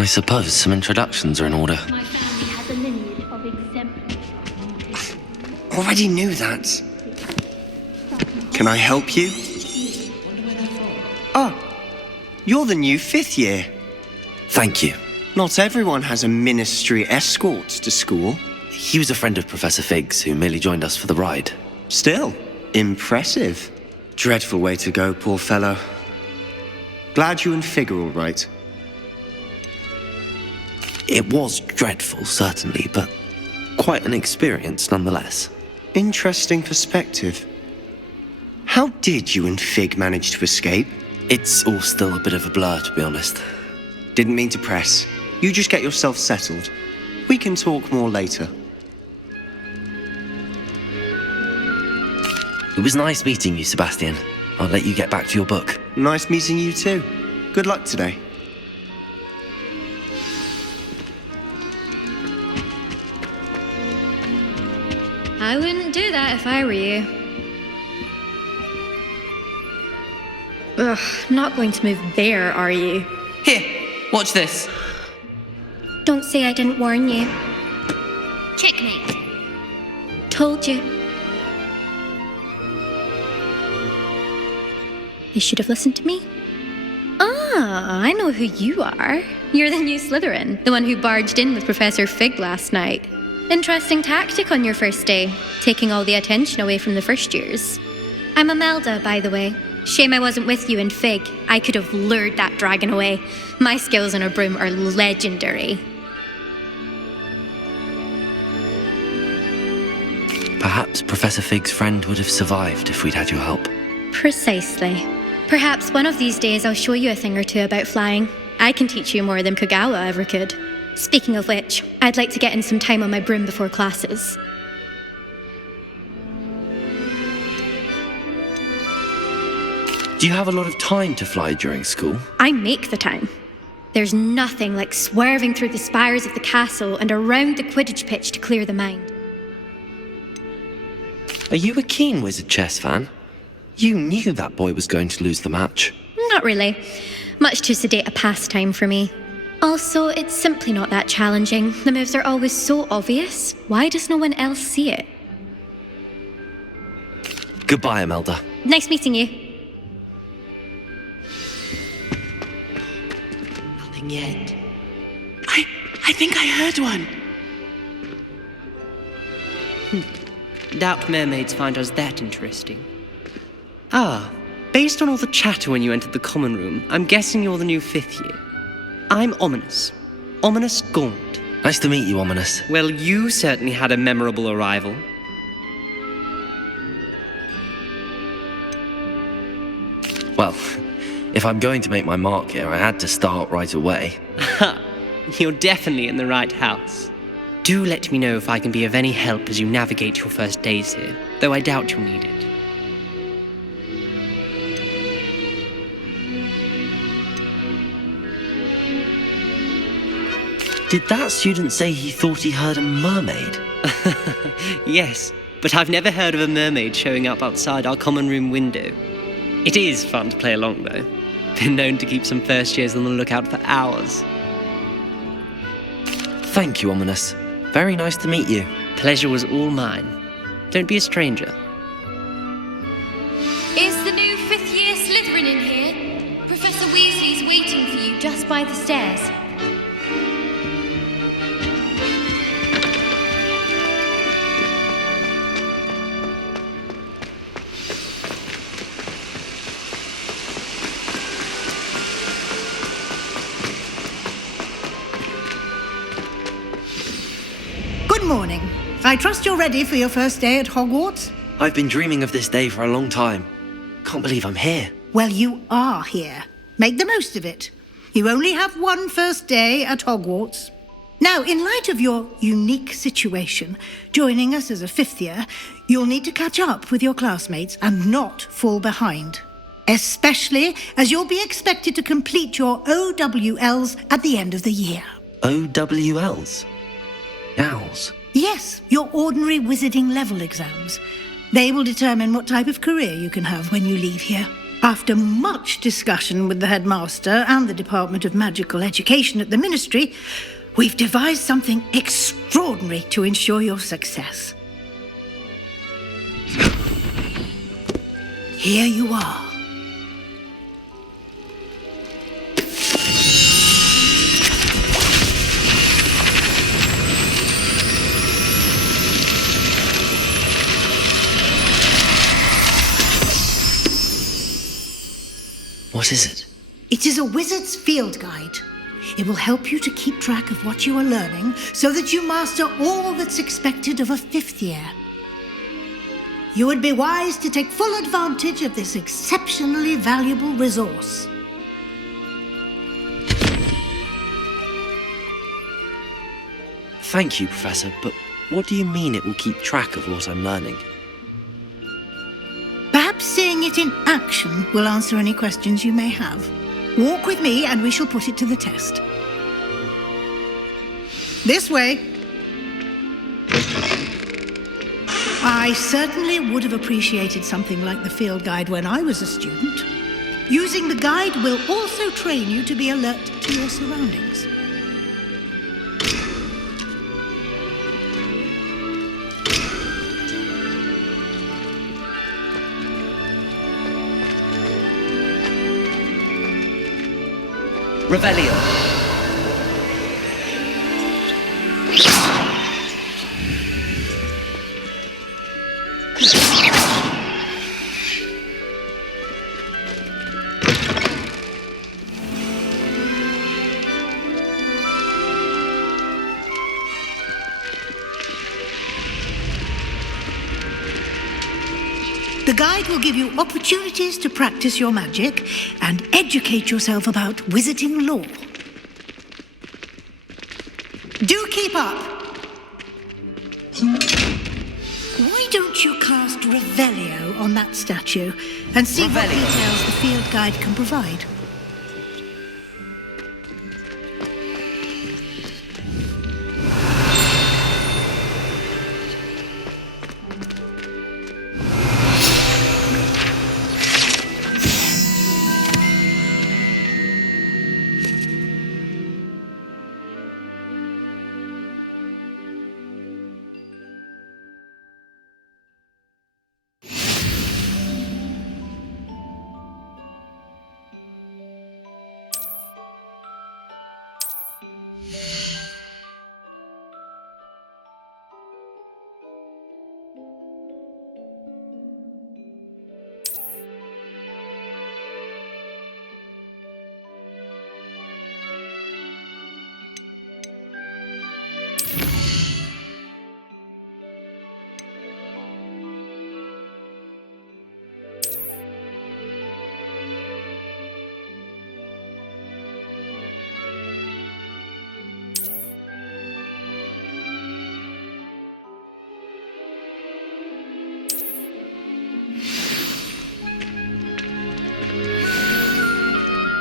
I suppose some introductions are in order. My family has a lineage of exemplary. Already knew that. Can I help you? Ah, you're the new 5th year. Thank you. Not everyone has a ministry escort to school. He was a friend of Professor Fig's who merely joined us for the ride. Still, impressive. Dreadful way to go, poor fellow. Glad you and Fig are all right. It was dreadful, certainly, but quite an experience nonetheless. Interesting perspective. How did you and Fig manage to escape? It's all still a bit of a blur, to be honest. Didn't mean to press. You just get yourself settled. We can talk more later. It was nice meeting you, Sebastian. I'll let you get back to your book. Nice meeting you too. Good luck today. I wouldn't do that if I were you. Ugh, not going to move there, are you? Here, watch this. Don't say I didn't warn you. Checkmate. Told you. You should have listened to me. Ah, I know who you are. You're the new Slytherin, the one who barged in with Professor Fig last night. Interesting tactic on your first day, taking all the attention away from the first years. I'm Imelda, by the way. Shame I wasn't with you in Fig. I could have lured that dragon away. My skills on a broom are legendary. Perhaps Professor Fig's friend would have survived if we'd had your help. Precisely. Perhaps one of these days I'll show you a thing or two about flying. I can teach you more than Kogawa ever could. Speaking of which, I'd like to get in some time on my broom before classes. Do you have a lot of time to fly during school? I make the time. There's nothing like swerving through the spires of the castle and around the Quidditch pitch to clear the mind. Are you a keen Wizard chess fan? You knew that boy was going to lose the match. Not really. Much too sedate a pastime for me. Also, it's simply not that challenging. The moves are always so obvious. Why does no one else see it? Goodbye, Imelda. Nice meeting you. Nothing yet. I think I heard one. Doubt mermaids find us that interesting. Ah, based on all the chatter when you entered the common room, I'm guessing you're the new 5th year. I'm Ominous. Ominous Gaunt. Nice to meet you, Ominous. Well, you certainly had a memorable arrival. Well, if I'm going to make my mark here, I had to start right away. Ha! You're definitely in the right house. Do let me know if I can be of any help as you navigate your first days here, though I doubt you'll need it. Did that student say he thought he heard a mermaid? Yes, but I've never heard of a mermaid showing up outside our common room window. It is fun to play along, though. Been known to keep some first years on the lookout for hours. Thank you, Ominous. Very nice to meet you. Pleasure was all mine. Don't be a stranger. Is the new 5th year Slytherin in here? Professor Weasley's waiting for you just by the stairs. Good morning. I trust you're ready for your first day at Hogwarts? I've been dreaming of this day for a long time. Can't believe I'm here. Well, you are here. Make the most of it. You only have one first day at Hogwarts. Now, in light of your unique situation, joining us as a 5th year, you'll need to catch up with your classmates and not fall behind. Especially as you'll be expected to complete your OWLs at the end of the year. OWLs? Owls? Yes, your ordinary wizarding level exams. They will determine what type of career you can have when you leave here. After much discussion with the headmaster and the Department of Magical Education at the Ministry, we've devised something extraordinary to ensure your success. Here you are. What is it? It is a wizard's field guide. It will help you to keep track of what you are learning so that you master all that's expected of a 5th year. You would be wise to take full advantage of this exceptionally valuable resource. Thank you, Professor, but what do you mean it will keep track of what I'm learning? Perhaps seeing it in action will answer any questions you may have. Walk with me and we shall put it to the test. This way. I certainly would have appreciated something like the field guide when I was a student. Using the guide will also train you to be alert to your surroundings. Revelio. The guide will give you opportunities to practice your magic and educate yourself about wizarding lore. Do keep up! Why don't you cast Revelio on that statue and see what Revelio. details the field guide can provide?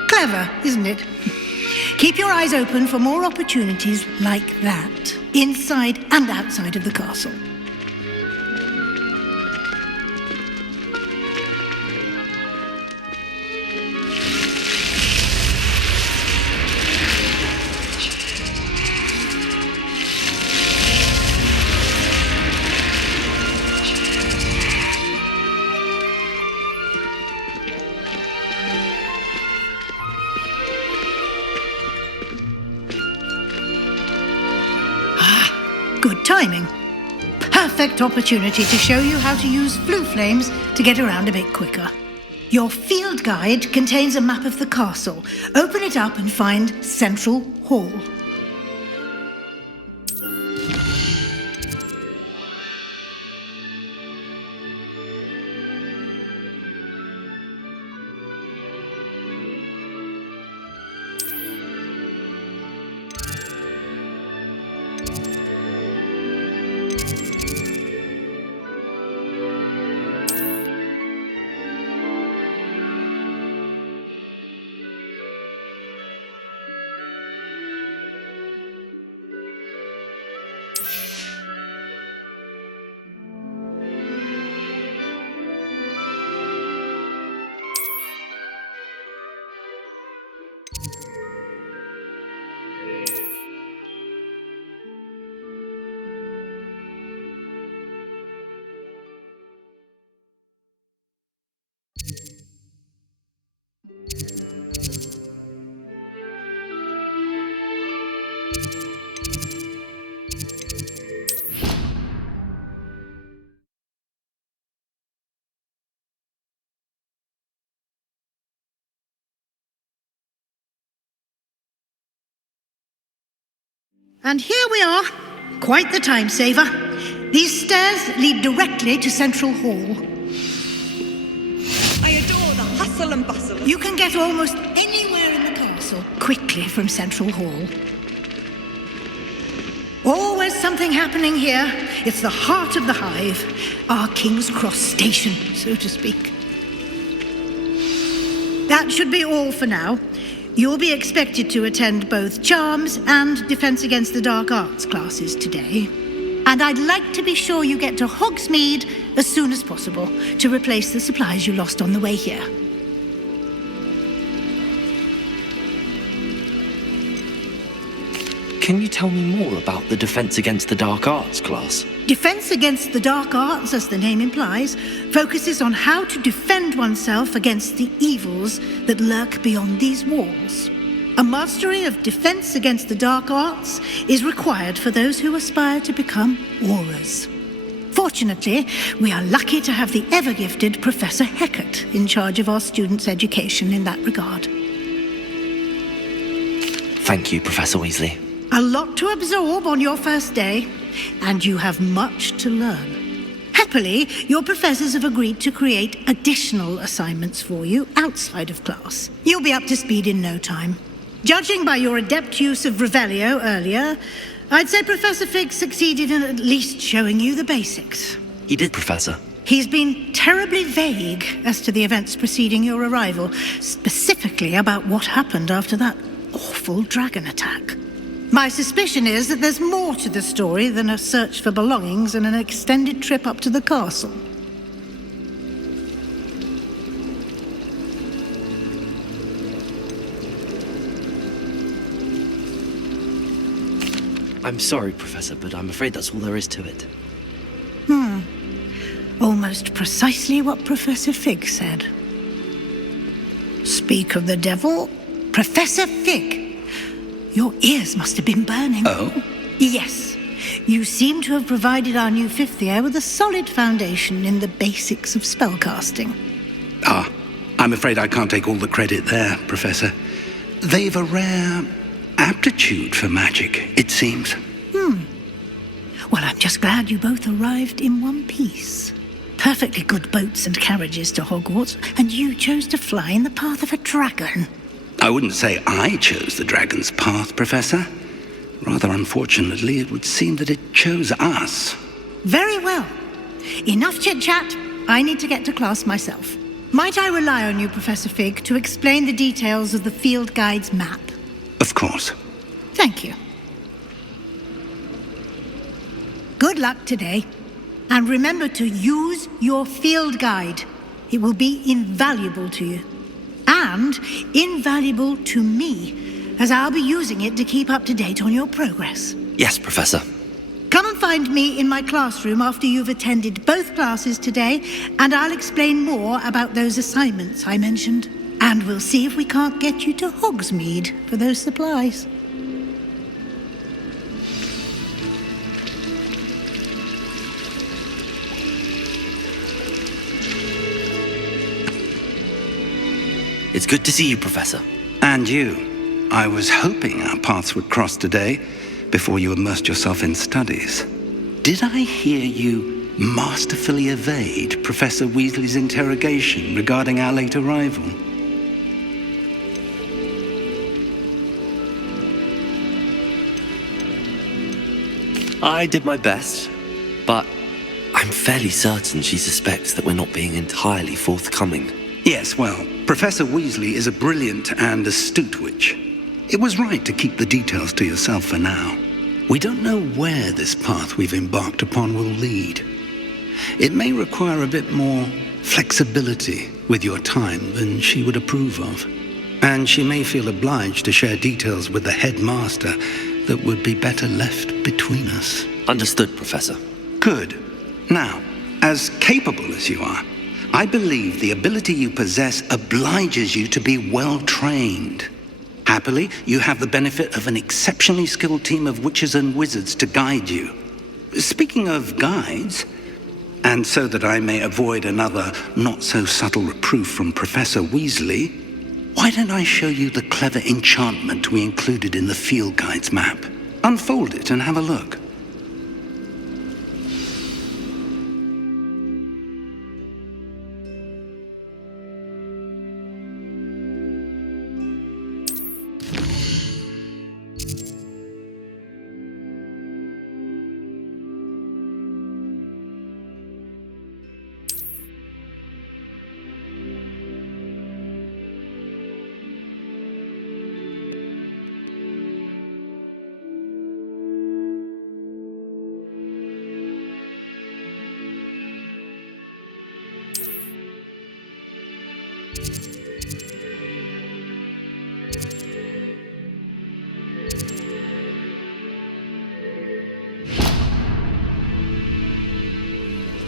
Clever, isn't it? Keep your eyes open for more opportunities like that, inside and outside of the castle. Good timing. Perfect opportunity to show you how to use flue flames to get around a bit quicker. Your field guide contains a map of the castle. Open it up and find Central Hall. And here we are. Quite the time saver. These stairs lead directly to Central Hall. I adore the hustle and bustle. You can get almost anywhere in the castle quickly from Central Hall. Always something happening here. It's the heart of the hive, our King's Cross station, so to speak. That should be all for now. You'll be expected to attend both Charms and Defense Against the Dark Arts classes today. And I'd like to be sure you get to Hogsmeade as soon as possible to replace the supplies you lost on the way here. Can you tell me more about the Defense Against the Dark Arts class? Defense Against the Dark Arts, as the name implies, focuses on how to defend oneself against the evils that lurk beyond these walls. A mastery of Defense Against the Dark Arts is required for those who aspire to become Aurors. Fortunately, we are lucky to have the ever-gifted Professor Hecat in charge of our students' education in that regard. Thank you, Professor Weasley. A lot to absorb on your first day, and you have much to learn. Happily, your professors have agreed to create additional assignments for you outside of class. You'll be up to speed in no time. Judging by your adept use of Revelio earlier, I'd say Professor Fig succeeded in at least showing you the basics. He did, Professor. He's been terribly vague as to the events preceding your arrival, specifically about what happened after that awful dragon attack. My suspicion is that there's more to the story than a search for belongings and an extended trip up to the castle. I'm sorry, Professor, but I'm afraid that's all there is to it. Almost precisely what Professor Fig said. Speak of the devil, Professor Fig. Your ears must have been burning. Oh? Yes. You seem to have provided our new fifth year with a solid foundation in the basics of spellcasting. I'm afraid I can't take all the credit there, Professor. They've a rare aptitude for magic, it seems. Well, I'm just glad you both arrived in one piece. Perfectly good boats and carriages to Hogwarts, and you chose to fly in the path of a dragon. I wouldn't say I chose the dragon's path, Professor. Rather unfortunately, it would seem that it chose us. Very well. Enough chit-chat. I need to get to class myself. Might I rely on you, Professor Fig, to explain the details of the field guide's map? Of course. Thank you. Good luck today. And remember to use your field guide. It will be invaluable to you. And invaluable to me, as I'll be using it to keep up to date on your progress. Yes, Professor. Come and find me in my classroom after you've attended both classes today, and I'll explain more about those assignments I mentioned. And we'll see if we can't get you to Hogsmeade for those supplies. It's good to see you, Professor. And you. I was hoping our paths would cross today before you immersed yourself in studies. Did I hear you masterfully evade Professor Weasley's interrogation regarding our late arrival? I did my best, but I'm fairly certain she suspects that we're not being entirely forthcoming. Yes, well, Professor Weasley is a brilliant and astute witch. It was right to keep the details to yourself for now. We don't know where this path we've embarked upon will lead. It may require a bit more flexibility with your time than she would approve of. And she may feel obliged to share details with the headmaster that would be better left between us. Understood, Professor. Good. Now, as capable as you are, I believe the ability you possess obliges you to be well-trained. Happily, you have the benefit of an exceptionally skilled team of witches and wizards to guide you. Speaking of guides, and so that I may avoid another not-so-subtle reproof from Professor Weasley, why don't I show you the clever enchantment we included in the field guide's map? Unfold it and have a look.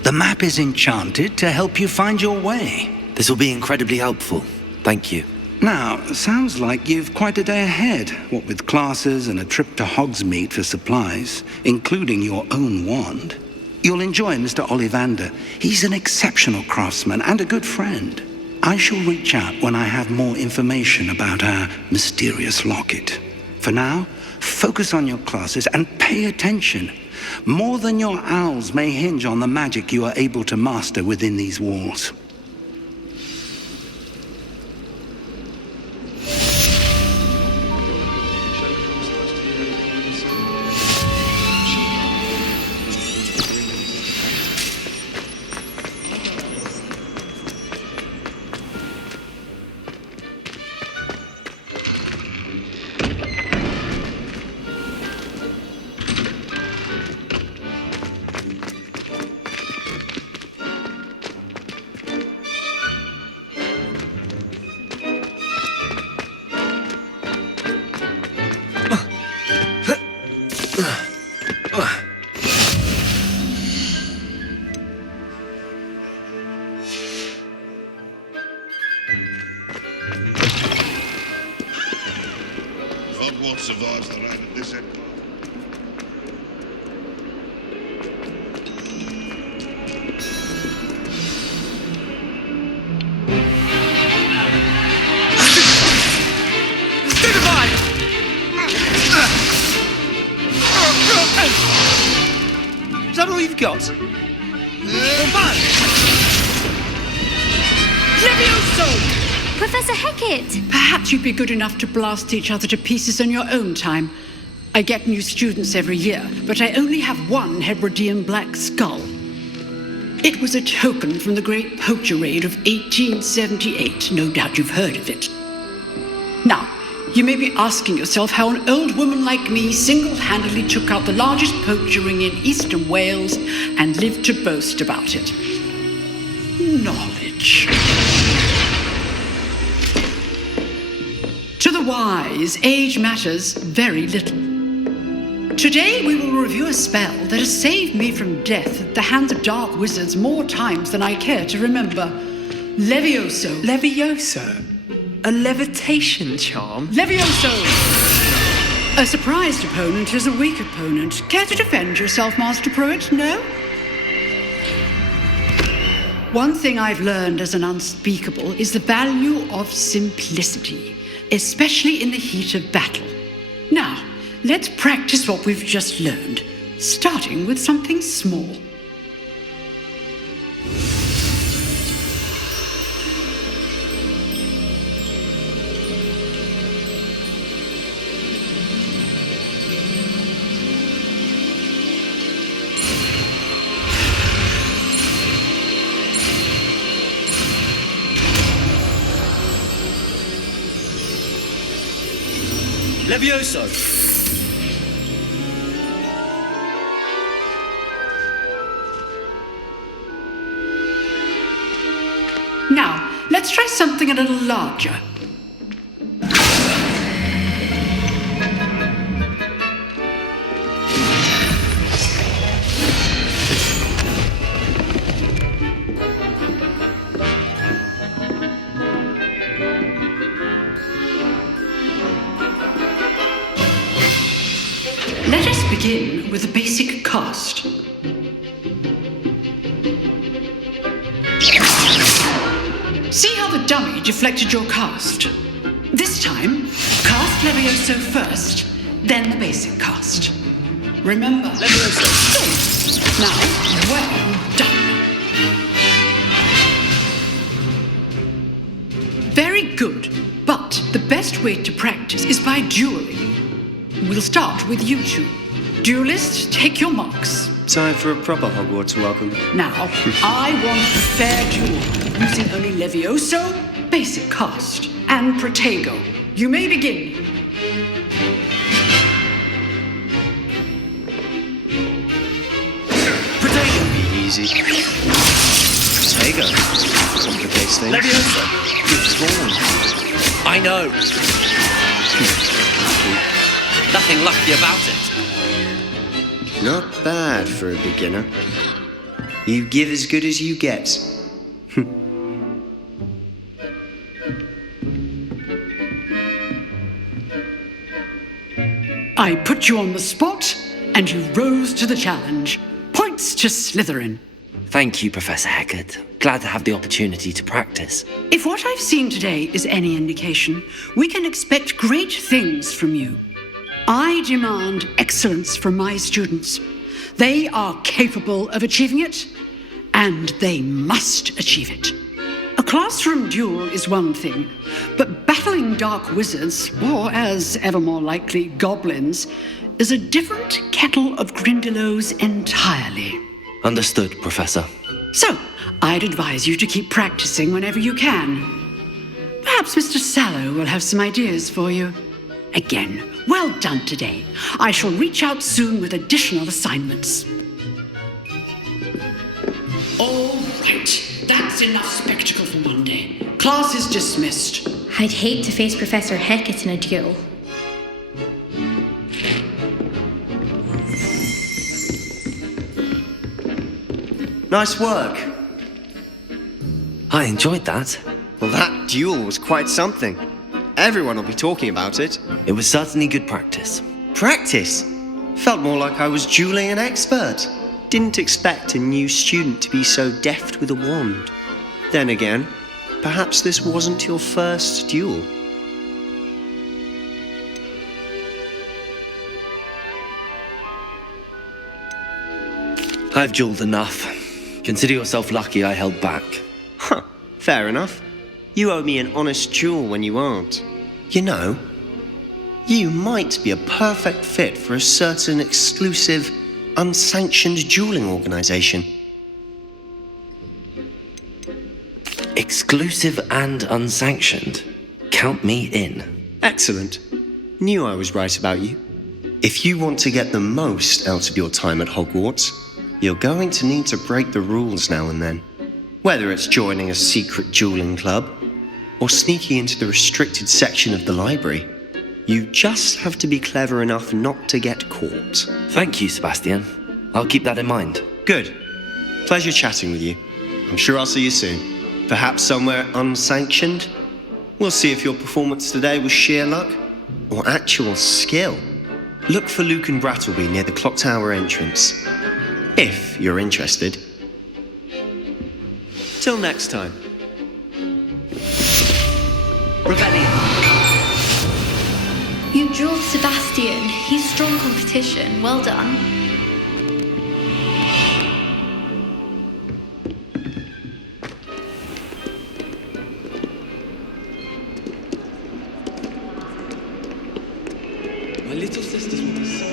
The map is enchanted to help you find your way. This will be incredibly helpful. Thank you. Now, sounds like you've quite a day ahead, what with classes and a trip to Hogsmeade for supplies, including your own wand. You'll enjoy Mr. Ollivander. He's an exceptional craftsman and a good friend. I shall reach out when I have more information about our mysterious locket. For now, focus on your classes and pay attention. More than your owls may hinge on the magic you are able to master within these walls. Hogwarts survives the reign of this empire. Is that all you've got? Levioso! Professor Hecat! Perhaps you'd be good enough to blast each other to pieces on your own time. I get new students every year, but I only have one Hebridean black skull. It was a token from the Great Poacher Raid of 1878. No doubt you've heard of it. Now, you may be asking yourself how an old woman like me single-handedly took out the largest poacher ring in eastern Wales and lived to boast about it. Knowledge. To the wise, age matters very little. Today we will review a spell that has saved me from death at the hands of dark wizards more times than I care to remember. Levioso. Levioso? A levitation charm? Levioso! A surprised opponent is a weak opponent. Care to defend yourself, Master Pruitt? No? One thing I've learned as an unspeakable is the value of simplicity, especially in the heat of battle. Now, let's practice what we've just learned, starting with something small. Levioso! Now, let's try something a little larger. Let us begin with a basic cast. See how the dummy deflected your cast? This time, cast Levioso first, then the basic cast. Remember... Now, well done. Very good. But the best way to practice is by dueling. We'll start with you two. Duelists, take your marks. Time for a proper Hogwarts welcome. Now, I want a fair duel, using only Levioso, basic cast, and Protego. You may begin. Protego be easy. Protego. Complicates things. Leviosa! I know. Nothing lucky about it. Not bad for a beginner. You give as good as you get. I put you on the spot, and you rose to the challenge. Points to Slytherin. Thank you, Professor Hecat. Glad to have the opportunity to practice. If what I've seen today is any indication, we can expect great things from you. I demand excellence from my students. They are capable of achieving it, and they must achieve it. A classroom duel is one thing, but battling dark wizards, or as ever more likely, goblins, is a different kettle of Grindylows entirely. Understood, Professor. So, I'd advise you to keep practicing whenever you can. Perhaps Mr. Sallow will have some ideas for you. Again, well done today. I shall reach out soon with additional assignments. All right, that's enough spectacle for Monday. Class is dismissed. I'd hate to face Professor Hecat in a duel. Nice work. I enjoyed that. Well, that duel was quite something. Everyone will be talking about it. It was certainly good practice. Practice? Felt more like I was dueling an expert. Didn't expect a new student to be so deft with a wand. Then again, perhaps this wasn't your first duel. I've dueled enough. Consider yourself lucky I held back. Huh, fair enough. You owe me an honest duel when you aren't. You know, you might be a perfect fit for a certain exclusive, unsanctioned dueling organization. Exclusive and unsanctioned. Count me in. Excellent. Knew I was right about you. If you want to get the most out of your time at Hogwarts, you're going to need to break the rules now and then. Whether it's joining a secret dueling club, or sneaking into the restricted section of the library, you just have to be clever enough not to get caught. Thank you, Sebastian. I'll keep that in mind. Good. Pleasure chatting with you. I'm sure I'll see you soon. Perhaps somewhere unsanctioned? We'll see if your performance today was sheer luck or actual skill. Look for Luke and Brattleby near the clock tower entrance, if you're interested. Till next time. Rebellion. You drove Sebastian. He's strong competition. Well done. My little sisters want to see.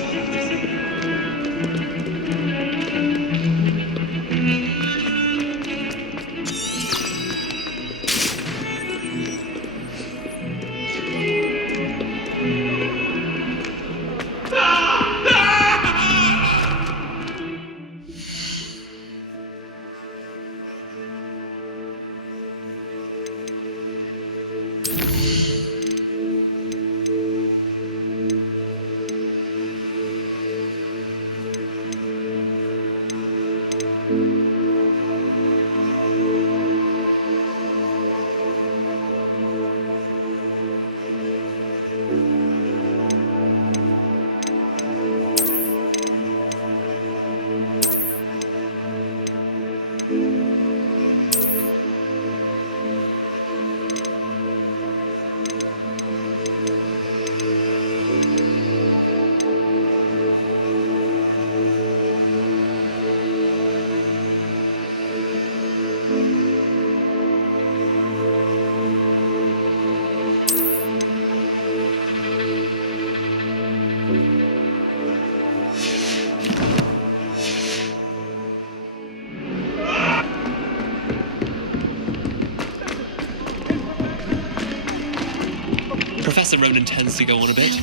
Professor Ronan tends to go on a bit.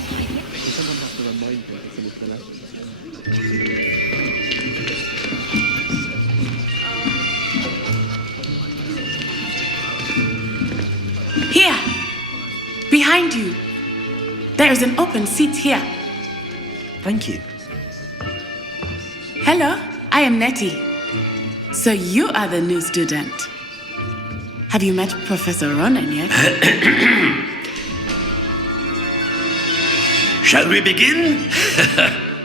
Here! Behind you! There is an open seat here. Thank you. Hello, I am Nettie. So you are the new student. Have you met Professor Ronan yet? Shall we begin?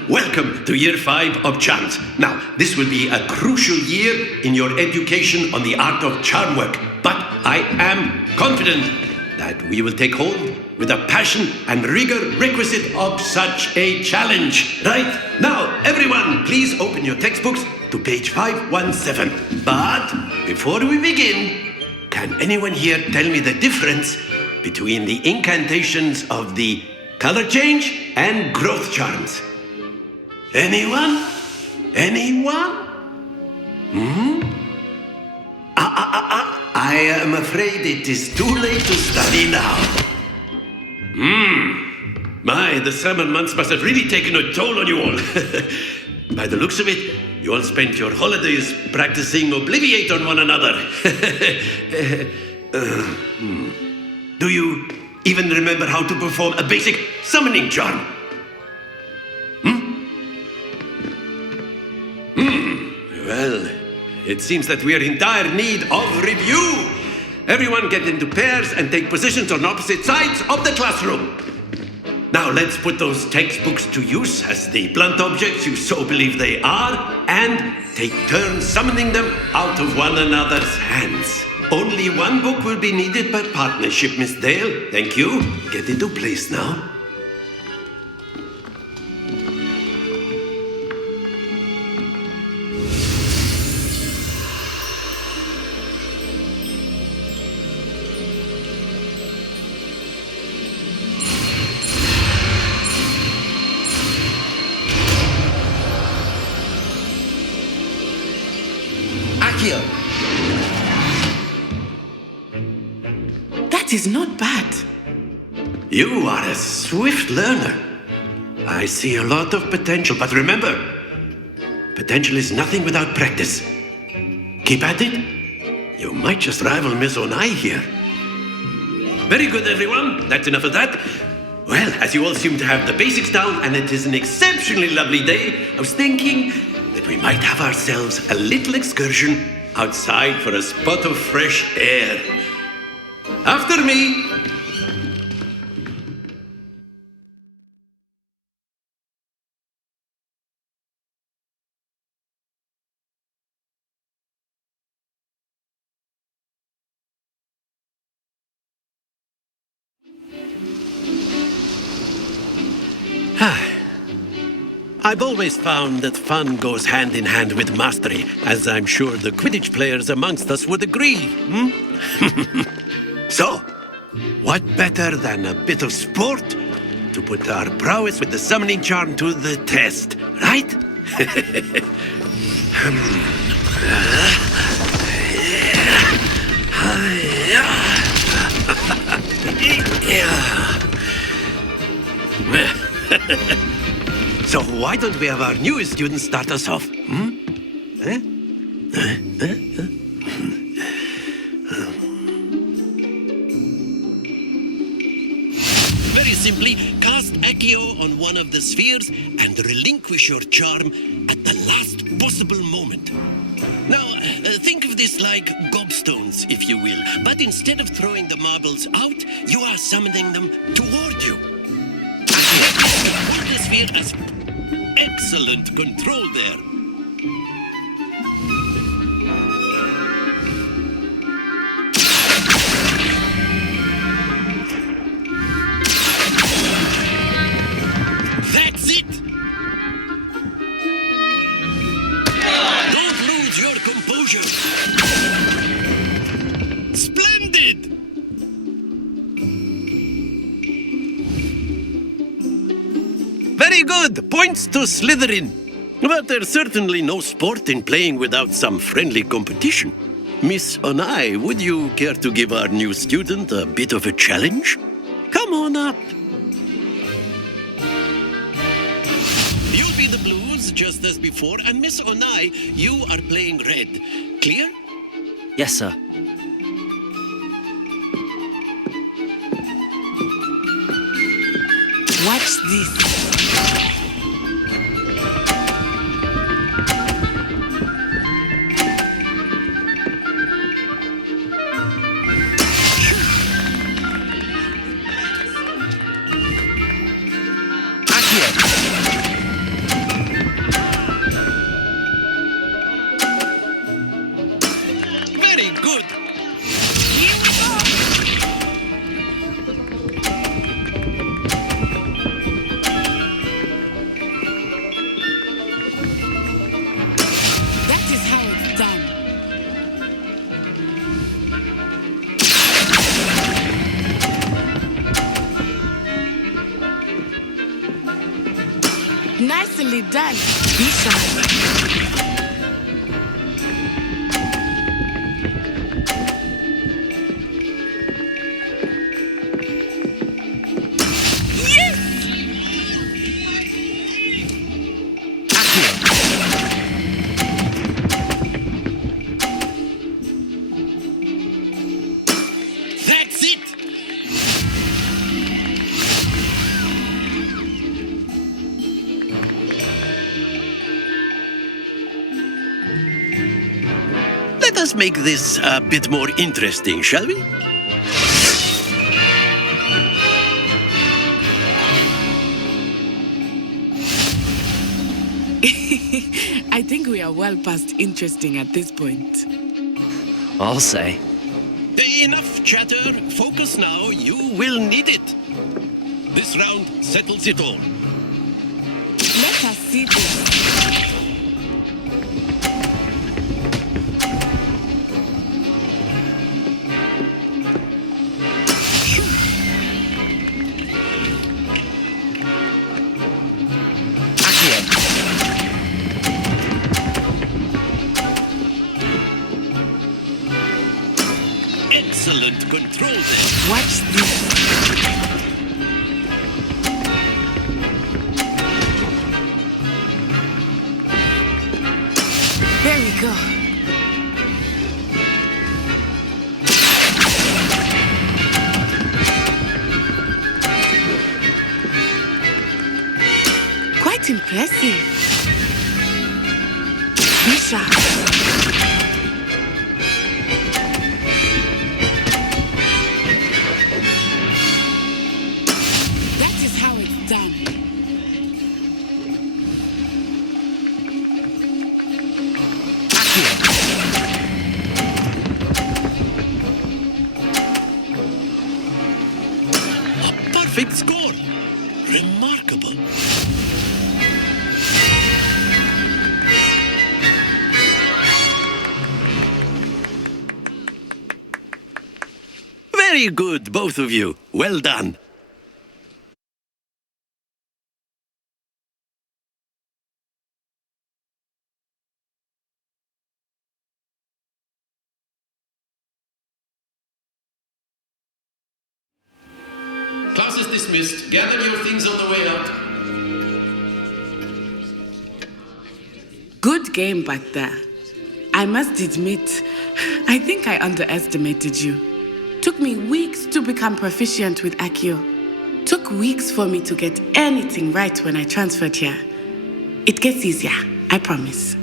Welcome to Year 5 of Charms. Now, this will be a crucial year in your education on the art of charm work, but I am confident that we will take hold with the passion and rigor requisite of such a challenge. Right? Now, everyone, please open your textbooks to page 517. But before we begin, can anyone here tell me the difference between the incantations of the color change and growth charms? Anyone? Anyone? I am afraid it is too late to study now. My, the summer months must have really taken a toll on you all. By the looks of it, you all spent your holidays practicing Obliviate on one another. Do you even remember how to perform a basic summoning charm? Well, it seems that we are in dire need of review. Everyone get into pairs and take positions on opposite sides of the classroom. Now let's put those textbooks to use as the blunt objects you so believe they are, and take turns summoning them out of one another's hands. Only one book will be needed per partnership, Miss Dale. Thank you. Get into place now. That is not bad. You are a swift learner. I see a lot of potential, but remember, potential is nothing without practice. Keep at it. You might just rival Miss Onai here. Very good, everyone. That's enough of that. Well, as you all seem to have the basics down, and it is an exceptionally lovely day, I was thinking that we might have ourselves a little excursion outside for a spot of fresh air. After me. I've always found that fun goes hand in hand with mastery, as I'm sure the Quidditch players amongst us would agree. So, what better than a bit of sport to put our prowess with the summoning charm to the test, right? So why don't we have our newest student start us off? Very simply, cast Accio on one of the spheres and relinquish your charm at the last possible moment. Now, think of this like gobstones, if you will, but instead of throwing the marbles out, you are summoning them toward you. Hold the sphere as excellent control there. That's it! Don't lose your composure. Splendid! Very good! Points to Slytherin. But there's certainly no sport in playing without some friendly competition. Miss Onai, would you care to give our new student a bit of a challenge? Come on up. blues just as before, and Miss Onai, you are playing red. Clear? Yes, sir. Watch this. Very good. Here we go. That is how it's done. Nicely done, Bishop. That's it. Let us make this a bit more interesting, shall we? I think we are well past interesting at this point. I'll say. Enough chatter. Focus now. You will need it. This round settles it all. Let us see this. Excellent control there. Watch this. There we go. Quite impressive. Bishop. That is how it's done. A perfect score. Remarkable. Very good, both of you. Well done. Class is dismissed. Gather your things on the way out. Good game back there. I must admit, I think I underestimated you. Took me weeks to become proficient with Accio. Took weeks for me to get anything right when I transferred here. It gets easier, I promise.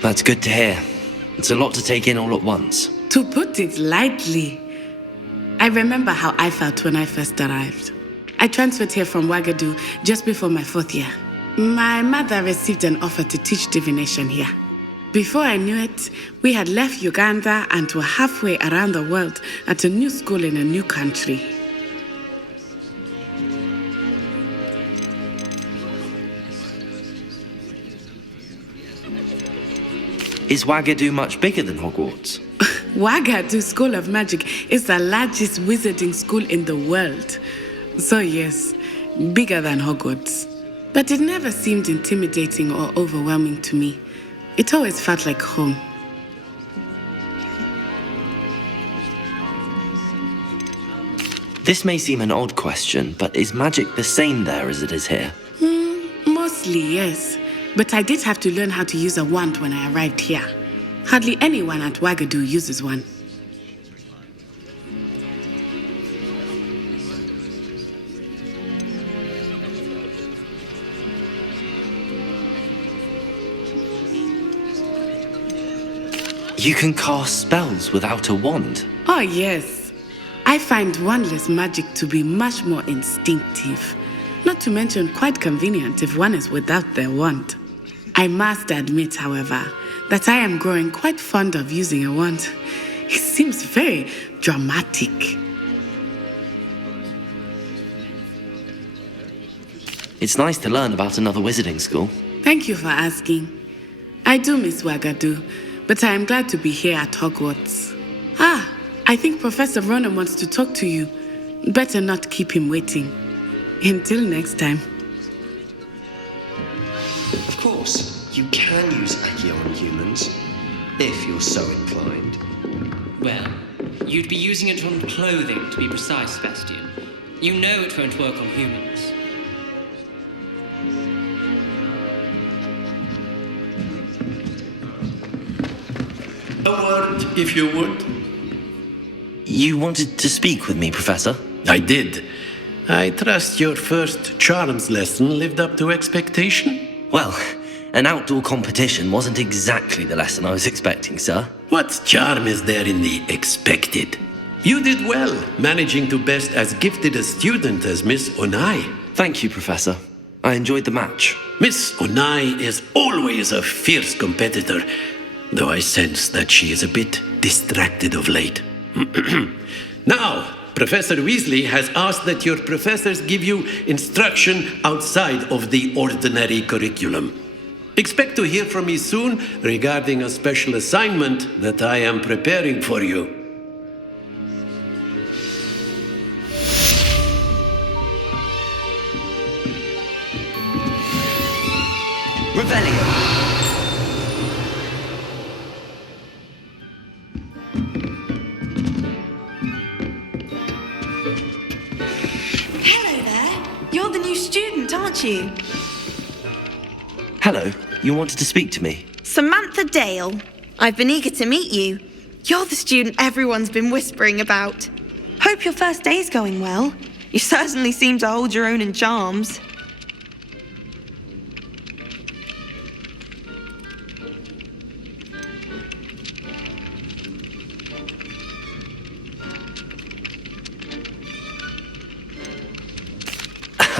That's good to hear. It's a lot to take in all at once. To put it lightly, I remember how I felt when I first arrived. I transferred here from Ouagadougou just before my 4th year. My mother received an offer to teach divination here. Before I knew it, we had left Uganda and were halfway around the world at a new school in a new country. Is Wagadu much bigger than Hogwarts? Wagadu School of Magic is the largest wizarding school in the world. So yes, bigger than Hogwarts. But it never seemed intimidating or overwhelming to me. It always felt like home. This may seem an odd question, but is magic the same there as it is here? Mostly, yes. But I did have to learn how to use a wand when I arrived here. Hardly anyone at Wagadu uses one. You can cast spells without a wand. Oh, yes. I find wandless magic to be much more instinctive. Not to mention quite convenient if one is without their wand. I must admit, however, that I am growing quite fond of using a wand. It seems very dramatic. It's nice to learn about another wizarding school. Thank you for asking. I do miss Wagadu, but I am glad to be here at Hogwarts. I think Professor Ronan wants to talk to you. Better not keep him waiting. Until next time. Of course, you can use Accio on humans, if you're so inclined. Well, you'd be using it on clothing, to be precise, Sebastian. You know it won't work on humans. A word, if you would. You wanted to speak with me, Professor? I did. I trust your first charms lesson lived up to expectation? Well, an outdoor competition wasn't exactly the lesson I was expecting, sir. What charm is there in the expected? You did well, managing to best as gifted a student as Miss Onai. Thank you, Professor. I enjoyed the match. Miss Onai is always a fierce competitor, though I sense that she is a bit distracted of late. Now, Professor Weasley has asked that your professors give you instruction outside of the ordinary curriculum. Expect to hear from me soon regarding a special assignment that I am preparing for you. Revelio. Hello there. You're the new student, aren't you? Hello, you wanted to speak to me? Samantha Dale. I've been eager to meet you. You're the student everyone's been whispering about. Hope your first day's going well. You certainly seem to hold your own in charms.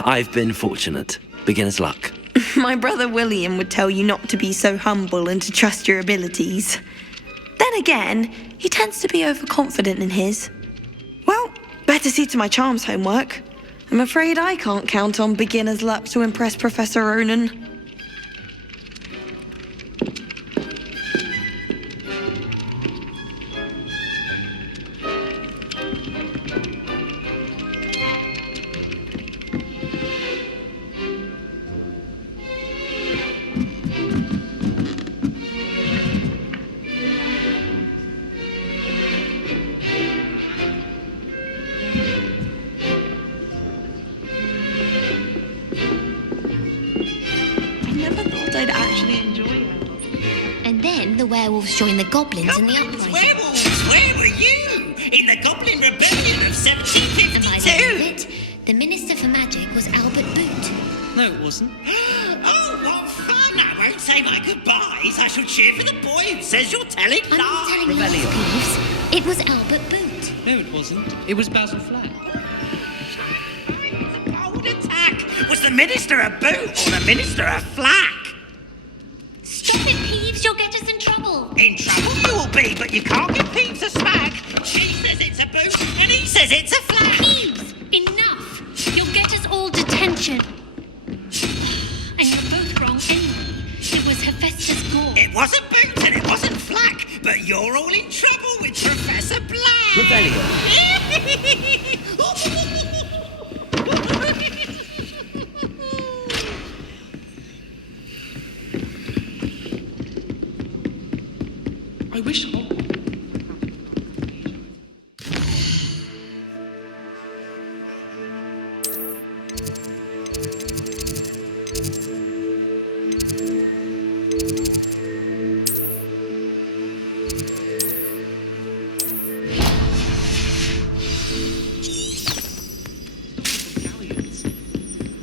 I've been fortunate. Beginner's luck. My brother William would tell you not to be so humble and to trust your abilities. Then again, he tends to be overconfident in his. Well, better see to my charms homework. I'm afraid I can't count on beginner's luck to impress Professor Ronan. I'd actually enjoy it. And then the werewolves joined the goblins in the uprising. Werewolves, where were you? In the Goblin Rebellion of 1752? And by the end of it, the Minister for Magic was Albert Boot. No, it wasn't. Oh, what fun! I won't say my goodbyes. I shall cheer for the boy who says you're telling I'm not lies. telling lies, Peeves. It was Albert Boot. No, it wasn't. It was Basil Flack. Bold attack. Was the Minister a boot or the Minister a flack? Stop it, Peeves. You'll get us in trouble. In trouble you will be, but you can't give Peeves a smack. She says it's a boot and he says it's a flack. Peeves, enough. You'll get us all detention. And you're both wrong anyway. It was Hephaestus Professor's gore. It wasn't boot and it wasn't flak, but you're all in trouble with Professor Black. Revelio. I wish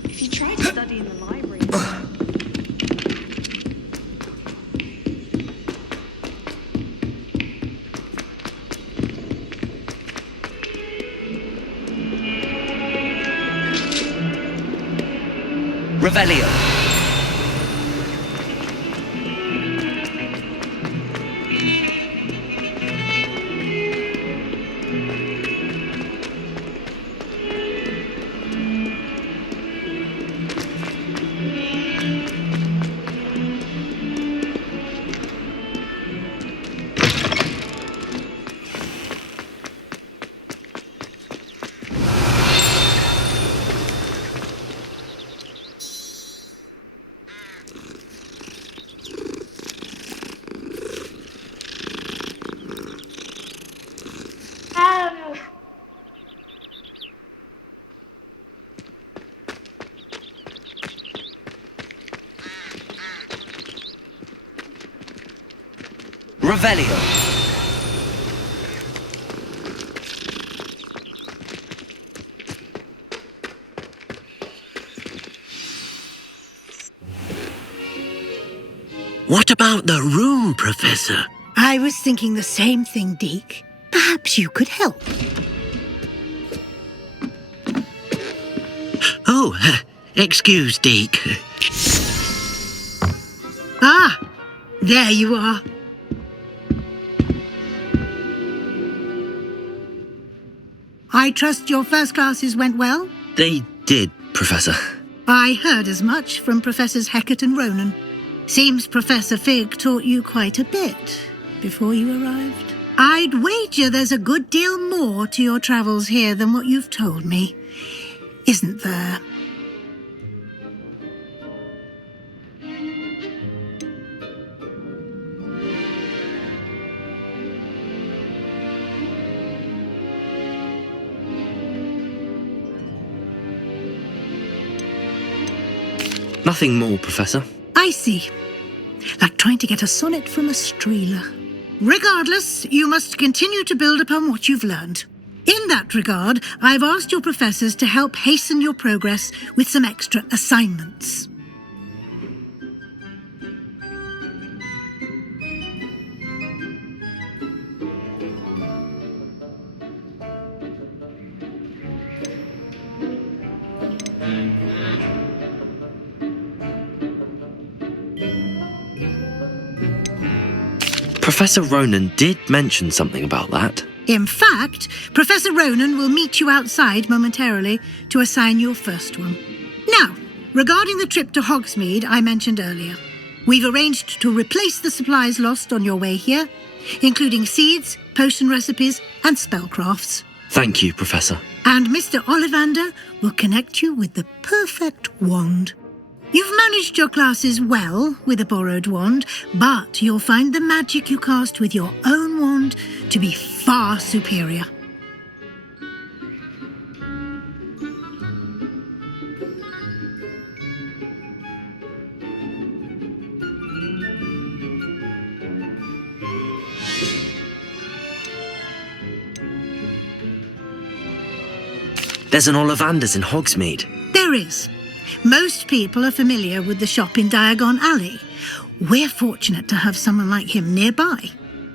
If you try to study in the library. Revelio. Revelio. What about the room, Professor? I was thinking the same thing, Deke. Perhaps you could help. Oh, excuse, Deke. Ah, there you are. I trust your first classes went well? They did, Professor. I heard as much from Professors Hecat and Ronan. Seems Professor Fig taught you quite a bit before you arrived. I'd wager there's a good deal more to your travels here than what you've told me, isn't there? Nothing more, Professor. I see. Like trying to get a sonnet from a streeler. Regardless, you must continue to build upon what you've learned. In that regard, I've asked your professors to help hasten your progress with some extra assignments. Professor Ronan did mention something about that. In fact, Professor Ronan will meet you outside momentarily to assign your first one. Now, regarding the trip to Hogsmeade I mentioned earlier, we've arranged to replace the supplies lost on your way here, including seeds, potion recipes, and spellcrafts. Thank you, Professor. And Mr. Ollivander will connect you with the perfect wand. You've managed your classes well with a borrowed wand, but you'll find the magic you cast with your own wand to be far superior. There's an Ollivander's in Hogsmeade. There is. Most people are familiar with the shop in Diagon Alley. We're fortunate to have someone like him nearby.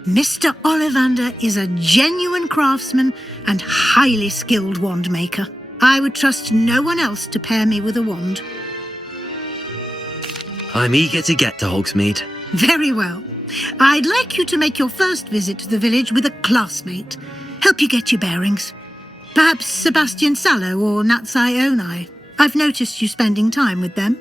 Mr. Ollivander is a genuine craftsman and highly skilled wand maker. I would trust no one else to pair me with a wand. I'm eager to get to Hogsmeade. Very well. I'd like you to make your first visit to the village with a classmate. Help you get your bearings. Perhaps Sebastian Sallow or Natsai Onai. I've noticed you spending time with them.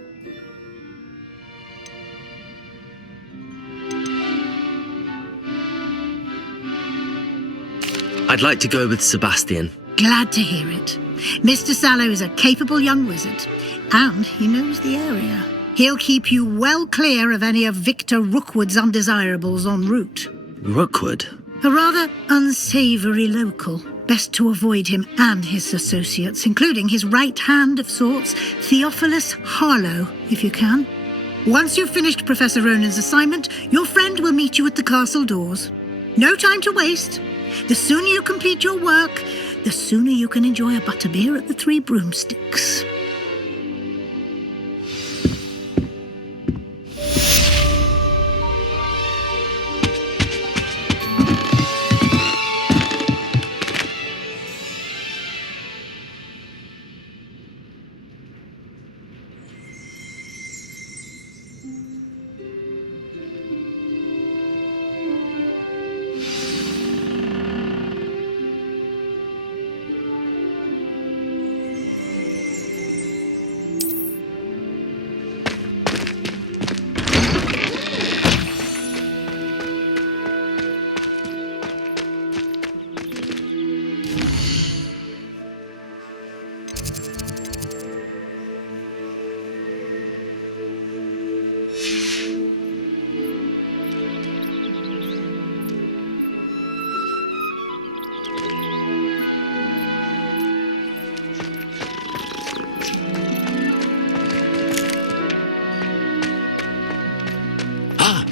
I'd like to go with Sebastian. Glad to hear it. Mr. Sallow is a capable young wizard, and he knows the area. He'll keep you well clear of any of Victor Rookwood's undesirables en route. Rookwood? A rather unsavoury local. Best to avoid him and his associates, including his right hand of sorts, Theophilus Harlow, if you can. Once you've finished Professor Ronan's assignment, your friend will meet you at the castle doors. No time to waste. The sooner you complete your work, the sooner you can enjoy a butterbeer at the Three Broomsticks.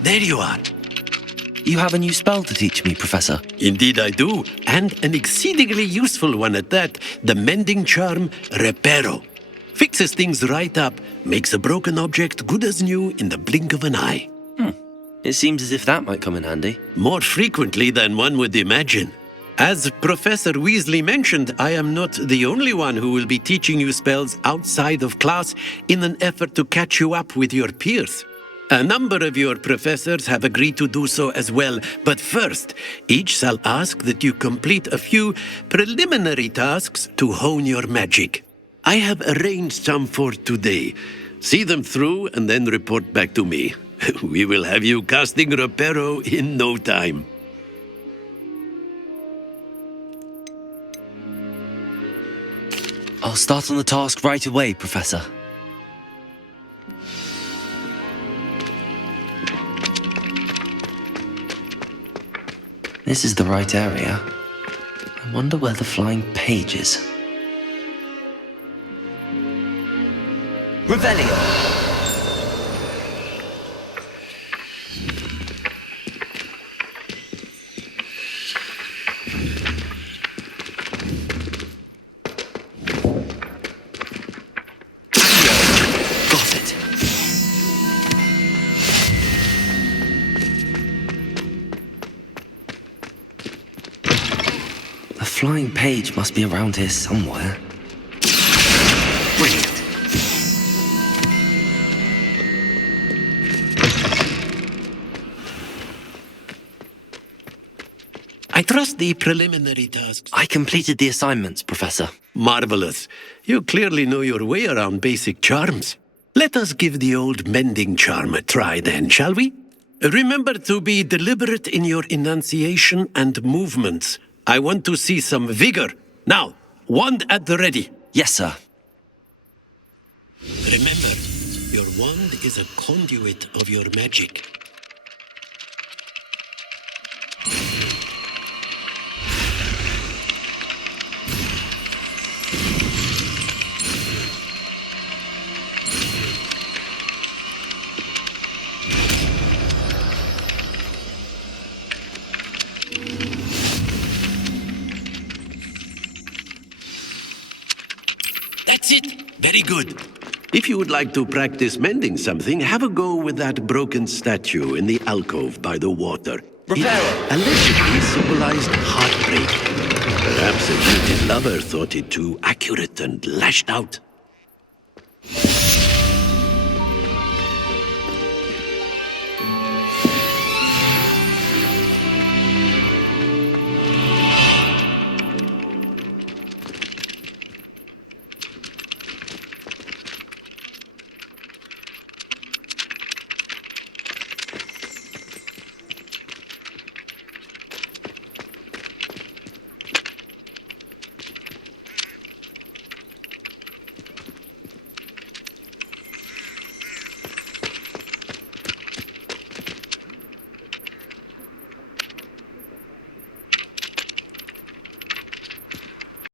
There you are. You have a new spell to teach me, Professor. Indeed I do, and an exceedingly useful one at that. The mending charm, Reparo. Fixes things right up, makes a broken object good as new in the blink of an eye. It seems as if that might come in handy. More frequently than one would imagine. As Professor Weasley mentioned, I am not the only one who will be teaching you spells outside of class in an effort to catch you up with your peers. A number of your professors have agreed to do so as well, but first, each shall ask that you complete a few preliminary tasks to hone your magic. I have arranged some for today. See them through and then report back to me. We will have you casting Reparo in no time. I'll start on the task right away, Professor. This is the right area. I wonder where the flying page is. Revelio! The flying page must be around here somewhere. Brilliant. I trust the preliminary tasks. I completed the assignments, Professor. Marvelous. You clearly know your way around basic charms. Let us give the old mending charm a try then, shall we? Remember to be deliberate in your enunciation and movements. I want to see some vigor. Now, wand at the ready. Yes, sir. Remember, your wand is a conduit of your magic. That's it. Very good. If you would like to practice mending something, have a go with that broken statue in the alcove by the water. It allegedly symbolized heartbreak. Perhaps a jilted lover thought it too accurate and lashed out.